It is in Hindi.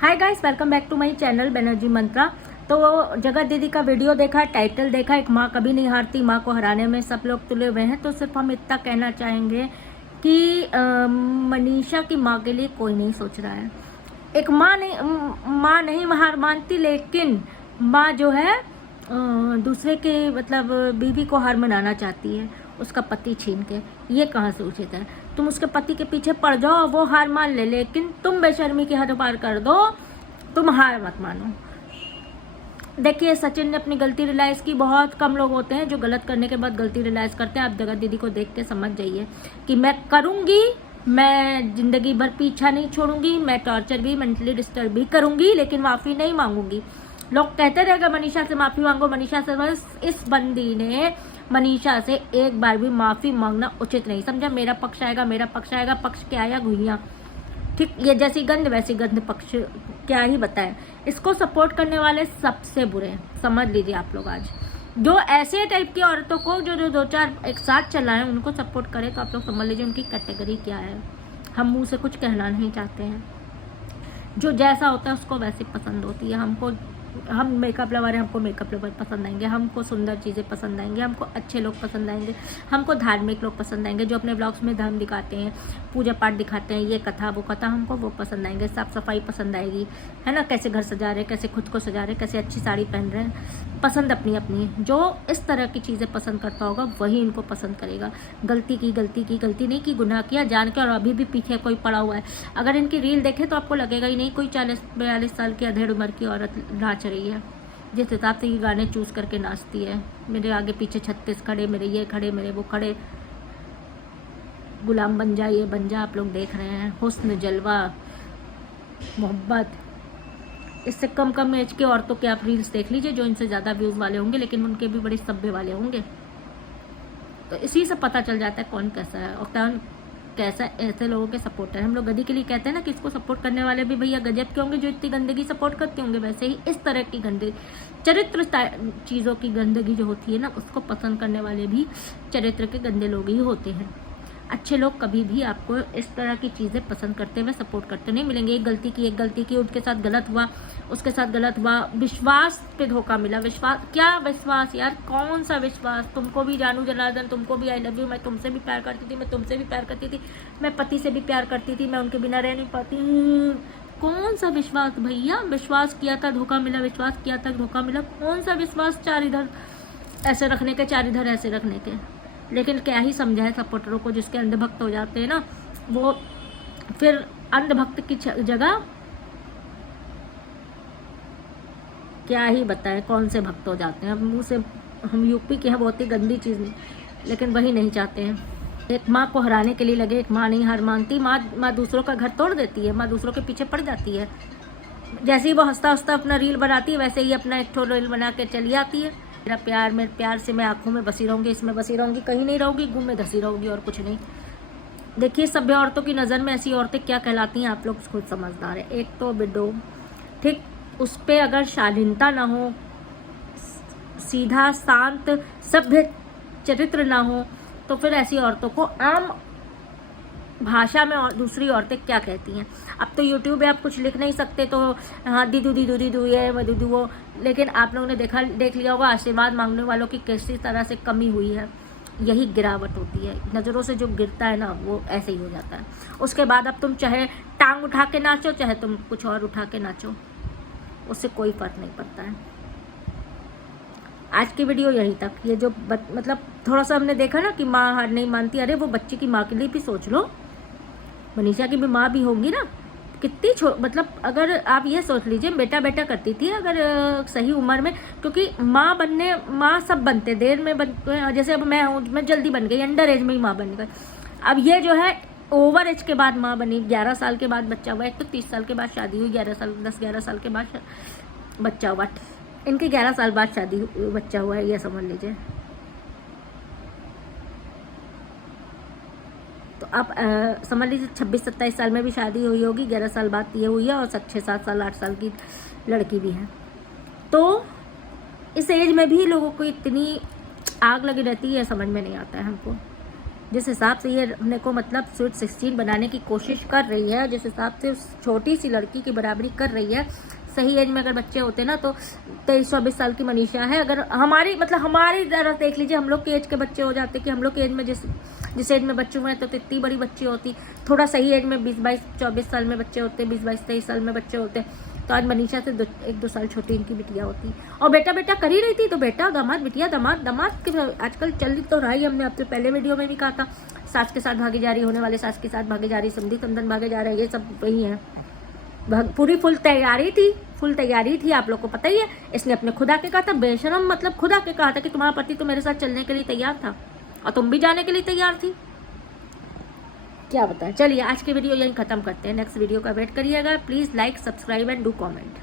Hi guys, welcome back to my channel Banerjee Mantra. तो जगत दीदी का वीडियो देखा, टाइटल देखा, एक माँ कभी नहीं हारती, माँ को हराने में सब लोग तुले हुए हैं। तो सिर्फ हम इतना कहना चाहेंगे कि मनीषा की माँ के लिए कोई नहीं सोच रहा है। एक माँ नहीं हार मानती, लेकिन माँ जो है दूसरे के मतलब बीवी को हार मनाना चाहती है, उसका पति छीन के। ये कहाँ से उचित है? तुम उसके पति के पीछे पड़ जाओ, वो हार मान ले, लेकिन तुम बेशर्मी की हद पार कर दो, तुम हार मत मानो। देखिए, सचिन ने अपनी गलती रियलाइज़ की। बहुत कम लोग होते हैं जो गलत करने के बाद गलती रियलाइज़ करते हैं। आप जगत दीदी को देख के समझ जाइए कि मैं करूँगी, मैं ज़िंदगी भर पीछा नहीं छोड़ूंगी, मैं टॉर्चर भी, मेंटली डिस्टर्ब भी करूँगी, लेकिन माफ़ी नहीं मांगूंगी। लोग कहते रहेगा मनीषा से माफ़ी मांगो, मनीषा से। बस इस बंदी ने मनीषा से एक बार भी माफ़ी मांगना उचित नहीं समझा। मेरा पक्ष आएगा, मेरा पक्ष आएगा, पक्ष क्या आया? घुइयाँ। ठीक, ये जैसी गंध वैसी गंध, पक्ष क्या ही बताएं। इसको सपोर्ट करने वाले सबसे बुरे हैं, समझ लीजिए आप लोग। आज जो ऐसे टाइप की औरतों को जो दो चार एक साथ चलाएं, उनको सपोर्ट करें, तो आप लोग समझ लीजिए उनकी कैटेगरी क्या है। हम मुंह से कुछ कहना नहीं चाहते हैं। जो जैसा होता है उसको वैसे पसंद होती है। हम मेकअप लवर हैं, हमको मेकअप लवर पसंद आएंगे, हमको सुंदर चीज़ें पसंद आएंगे, हमको अच्छे लोग पसंद आएंगे, हमको धार्मिक लोग पसंद आएंगे, जो अपने ब्लॉग्स में धर्म दिखाते हैं, पूजा पाठ दिखाते हैं, ये कथा वो कथा, हमको वो पसंद आएंगे। साफ सफाई पसंद आएगी, है ना? कैसे घर सजा रहे, कैसे खुद को सजा रहे, कैसे अच्छी साड़ी पहन रहे हैं, पसंद अपनी अपनी। जो इस तरह की चीज़ें पसंद करता होगा वही इनको पसंद करेगा। गलती नहीं की, गुनाह किया जान के, और अभी भी पीछे कोई पड़ा हुआ है। अगर इनकी रील देखे तो आपको लगेगा ही नहीं कोई 40-42 साल की अधेड़ उम्र की औरत नाच रही है। जिस हिसाब से ये गाने चूज करके नाचती है। मेरे आगे पीछे 36 खड़े, मेरे ये खड़े, मेरे वो खड़े, गुलाम बन जा, ये बन जा। आप लोग देख रहे हैं हुस्न, जलवा, मोहब्बत। इससे कम एज के औरतों के आप रील्स देख लीजिए, जो इनसे ज़्यादा व्यूज़ वाले होंगे, लेकिन उनके भी बड़े सभ्य वाले होंगे। तो इसी से पता चल जाता है कौन कैसा है और कौन कैसा ऐसे लोगों के सपोर्टर। हम लोग गधी के लिए कहते हैं ना कि इसको सपोर्ट करने वाले भी भैया गजब के होंगे, जो इतनी गंदगी सपोर्ट करते होंगे। वैसे ही इस तरह की गंदगी, चरित्र चीज़ों की गंदगी जो होती है ना, उसको पसंद करने वाले भी चरित्र के गंदे लोग ही होते हैं। अच्छे लोग कभी भी आपको इस तरह की चीज़ें पसंद करते हुए सपोर्ट करते नहीं मिलेंगे। एक गलती की, उनके साथ गलत हुआ, उसके साथ गलत हुआ, विश्वास पे धोखा मिला। विश्वास क्या विश्वास यार, कौन सा विश्वास? तुमको भी जानू जनार्दन, तुमको भी आई लव यू, मैं तुमसे भी प्यार करती थी, मैं तुमसे भी प्यार करती थी, मैं पति से भी प्यार करती थी, मैं उनके बिना रह नहीं पाती। कौन सा विश्वास भैया? विश्वास किया था, धोखा मिला, विश्वास किया था, धोखा मिला। कौन सा विश्वास? चार इधर ऐसे रखने के, चार इधर ऐसे रखने के। लेकिन क्या ही समझा है सपोर्टरों को, जिसके अंधभक्त हो जाते हैं ना, वो फिर अंधभक्त की जगह क्या ही बताएं कौन से भक्त हो जाते हैं। मुंह से हम यूपी के हैं, बहुत ही गंदी चीज़ नहीं, लेकिन वही नहीं चाहते हैं। एक माँ को हराने के लिए लगे। एक माँ नहीं हार मानती। माँ दूसरों का घर तोड़ देती है, माँ दूसरों के पीछे पड़ जाती है। जैसे ही वो हंसता हंसता अपना रील बनाती है, वैसे ही अपना एक ठो रील बना के चली आती है। मेरा प्यार, मेरे प्यार से मैं आंखों में बसी रहूँगी, इसमें बसी रहूँगी, कहीं नहीं रहूँगी, घूम में धसी रहूँगी, और कुछ नहीं। देखिए, सभ्य औरतों की नज़र में ऐसी औरतें क्या कहलाती हैं, आप लोग खुद समझदार है। एक तो विडो, ठीक, उस पर अगर शालीनता ना हो, सीधा शांत सभ्य चरित्र ना हो, तो फिर ऐसी औरतों को आम भाषा में और दूसरी औरतें क्या कहती हैं। अब तो यूट्यूब पे आप कुछ लिख नहीं सकते, तो हाँ दीदू ये वो दीदू वो। लेकिन आप लोगों ने देख लिया होगा आशीर्वाद मांगने वालों की किसी तरह से कमी हुई है। यही गिरावट होती है, नज़रों से जो गिरता है ना, वो ऐसे ही हो जाता है। उसके बाद अब तुम चाहे टांग उठा के नाचो, चाहे तुम कुछ और उठा के नाचो, उससे कोई फर्क नहीं पड़ता है। आज की वीडियो यहीं तक। ये जो मतलब थोड़ा सा हमने देखा ना कि माँ हार नहीं मानती, अरे वो बच्चे की माँ के लिए भी सोच लो। मनीषा की भी माँ भी होंगी ना, कितनी मतलब अगर आप ये सोच लीजिए, बेटा करती थी अगर सही उम्र में, क्योंकि माँ सब बनते देर में बनते। जैसे अब मैं जल्दी बन गई, अंडर एज में ही माँ बन गई। अब ये जो है ओवर एज के बाद माँ बनी, 11 साल के बाद बच्चा हुआ। एक तो 30 साल के बाद शादी हुई, 10-11 साल के बाद बच्चा हुआ। इनके 11 साल बाद शादी बच्चा हुआ है, ये समझ लीजिए। तो आप समझ लीजिए 26-27 साल में भी शादी हुई होगी, 11 साल बाद ये हुई है, और 6-7 साल 8 साल की लड़की भी है। तो इस एज में भी लोगों को इतनी आग लगी रहती है, समझ में नहीं आता है हमको। जिस हिसाब से ये अपने को मतलब स्वीट 16 बनाने की कोशिश कर रही है, जिस हिसाब से उस छोटी सी लड़की की बराबरी कर रही है, सही एज में अगर बच्चे होते ना तो 23-24 साल की मनीषा है। अगर हमारी मतलब हमारी तरह देख लीजिए, हम लोग के एज के बच्चे हो जाते कि हम लोग के एज में जिस एज में बच्चे हुए हैं तो इतनी बड़ी बच्ची होती। थोड़ा सही एज में 20-22-24 साल में बच्चे होते, 20-22-23 साल में बच्चे होते, तो आज मनीषा से 1-2 साल छोटी इनकी बिटिया होती। और बेटा बेटा कर ही रही थी, तो बेटा दामाद बिटिया दामाद दामाद के आजकल चल तो रहा ही। हमने आपसे पहले वीडियो में भी कहा था, सास के साथ भागी जा रही, होने वाले सास के साथ भागे जा रही, समधी समधन भागे जा रहे, ये सब वही है। पूरी फुल तैयारी थी, आप लोग को पता ही है। इसने अपने खुदा के कहा था, बेशरम मतलब खुदा के कहा था कि तुम्हारा पति तो मेरे साथ चलने के लिए तैयार था और तुम भी जाने के लिए तैयार थी। क्या बताएं। चलिए आज की वीडियो यहीं खत्म करते हैं, नेक्स्ट वीडियो का वेट करिएगा। Please like, subscribe and do comment.